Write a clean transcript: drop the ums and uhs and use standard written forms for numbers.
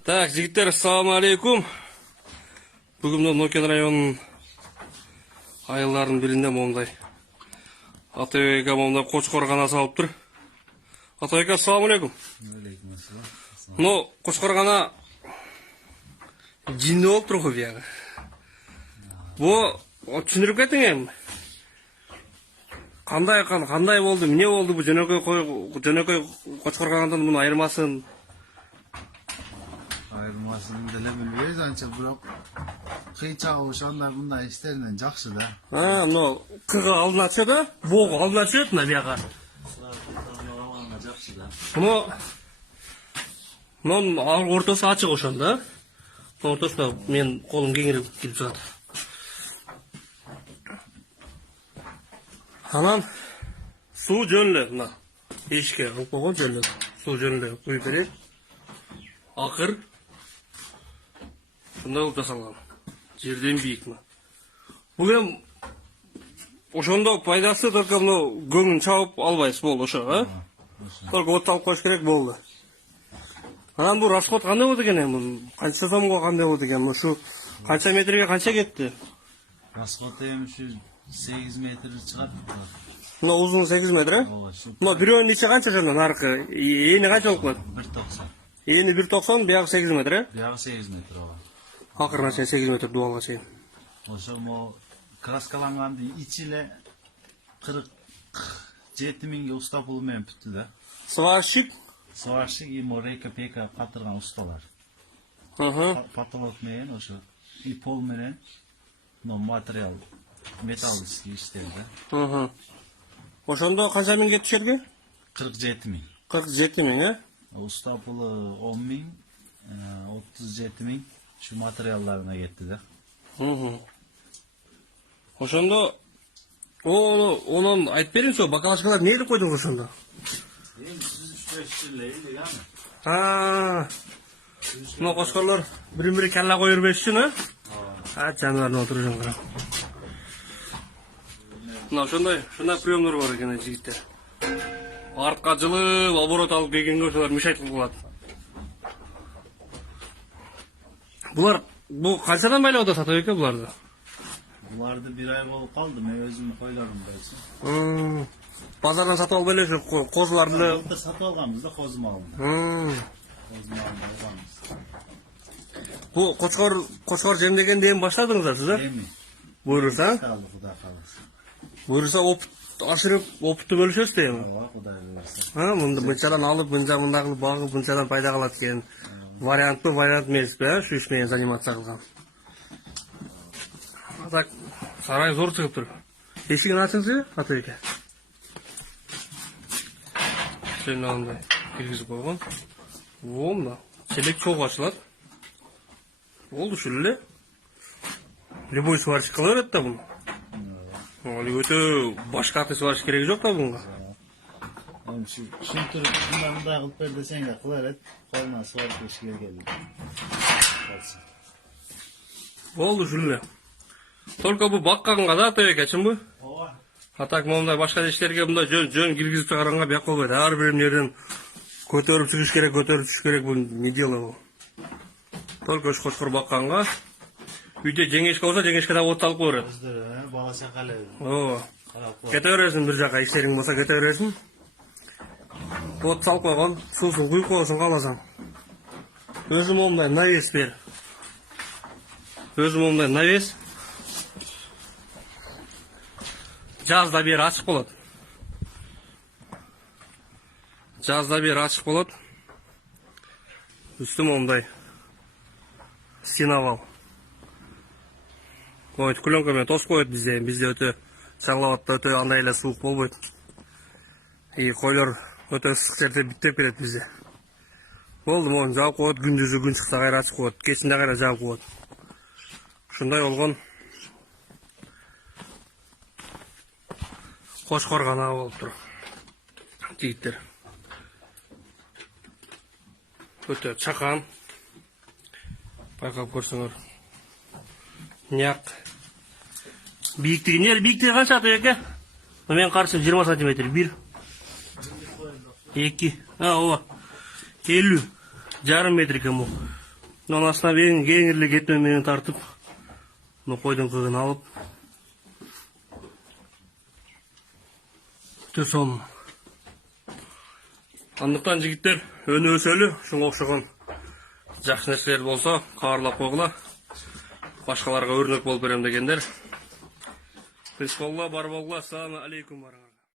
Так, жігіттер, ассаламу алейкум. Бүгін Нокен районының айылдарының бірінде момдай Атайка момдай Қошқорғана салып тұр. Атайка, ассаламу алейкум. Алейкум ассалам. Но Қошқорғана жинді болып тұр ғой бияғы. Бұл түсіндіріп кеттің ем. Қандай болды, не болды бұл жөнөкөй Қошқорғанадан бұны айырмасын? Айырмасын деле билбейбиз анча, бирок кыйчагы ошондой мындай иштеринен жакшы да. Мына кыгы алдына түшөт да, богу алдына түшөт мына бияга. Жакшы да. Мунун ортосу ачык ошондо. Ортосуна мен колум кеңирип келип чыгат. Анан суу жөнлө мына эшикке кылып койгон жөнлө. Суу жөнлө куюп берет. Акыр шундай болуп жасалган. Жерден бийик мына. Бул эми ошондо пайдасы только мына көңүн чабып албайсыз болду ошо, а? Только от алып коюш керек болду. Анан бул расход кандай болду экен эми? Канча сомго кандай болду экен? Ушу канча метрге канча кетти? Расход эми ушу 8 метр чыгат. Мына узуну 8 метр, э? Мына бирөөнүн ичи канча жана наркы? Эни канча болуп калат? 1.90. Эни 1.90, биягы 8 метр, э? Биягы 8 метр ооба. Акырына чейин 8 метр дубалга чейин. Ошо мо краскалангандын ичи эле 47 миңге уста пулу менен бүттү да. Сварщик? Сварщик и рейка пека катырган усталар. Потолок менен ошо и пол менен но материал металлический иштер да. Ошондо канча миң кетти жерге? 47 миң. 47 миң, э? Уста пулу 10 миң, 37 миң şu материалдарына кетти да. Ошондо онун айтып бериңчи, бакалашкалар эмне кылып койдуңуз ошондо? Эми сүзүштүрүштүр аны. Мына кошкорлор бири-бири калла кое бербеш үчүн, жаныбарын отуруп жатыр. Мына ошондой приемдор бар экен жигиттер. Артка жылып, оборот алып келгенге ошолор мешать кылат. Бул канчадан байлап атат Атабек буларды? Буларды 1 ай болуп калды, мен өзүмдүн койлорумду байсым. Базардан сатып алып эле козуларды Былтыр сатып алганбыз да коз малын. Коз малын алганбыз. Бул кочкор жемдегенде эми баштадыңыздар сиз, э? Эми. Буйруса? Кудай каласа. Буйруса ашырып опытту бөлүшөсүз да эми. Ооба, Кудай буйруса. Мынчадан алып, мынча кылып багып, мынчадан пайда калат экен. Вариант эмеспи, шу иш менен занимация кылган. Так, сарай зор чыгып тур. Эшигин ачыңызчы, Атабек. Сен андай киргизип койгон. Мына челек чогуу ачылат. Болду ушул эле. Любой сварщик кыла берет да буну. Ал өтө башка сварщик кереги жок да буга. Ушинтип мындай кылып бер десең да кыла берет. Колуна сварщик иш келген. Болду ушул эле. Только бу бакканга да Атабек, чынбы? Ооба. Атак момундай башка иштерге мындай жөн киргизип чыгарганга бияк болбойт. Ар бир жерден көтөрүп чыгыш керек, бул не дело бул. Только уш кошкор бакканга үйдө жеңешке болсо жеңешке да от алып койбойт. Өздөрү бала чакалы. Ооба. Кете бересиң бир жака, иштериң болсо кете бересиң. От салып койгон, суусун куюп коесуң кааласаң. Өзүм момундай навес бер. Өзүм момундай навес. Жазда бери ачык болот. Үстү момундай стеновал. Койт клёнка менен тосуп коет бизде өтө Чаңлабатта өтө андай эле суук болбойт. И койлор өтө ысык жерде биттеп кетет бизде. Болду, могу жаап коет, күндүзү күн чыкса кайра ачып коет, кечинде кайра жаап коет. Ушундай болгон Кошкоргана болуп тур. Жигиттер. Өтө чакан. Байкап көрсөңөр. Няк. Бийиктиги канча Атабек? Мен каршым 20 сантиметр. 1 2 ооба 50 жарым метр экен бул. Мынын астына кеңирле кетме менен тартып, койдун кыгын алып, төсөм. Андыктан жигиттер өнөөсөлү, шуга окшогон жакшы нерселер болсо, кабарлап койгула. Башкаларга өрнөк болуп берем дегендер. Тынч болгула, бар болгула. Ассаламу алейкум.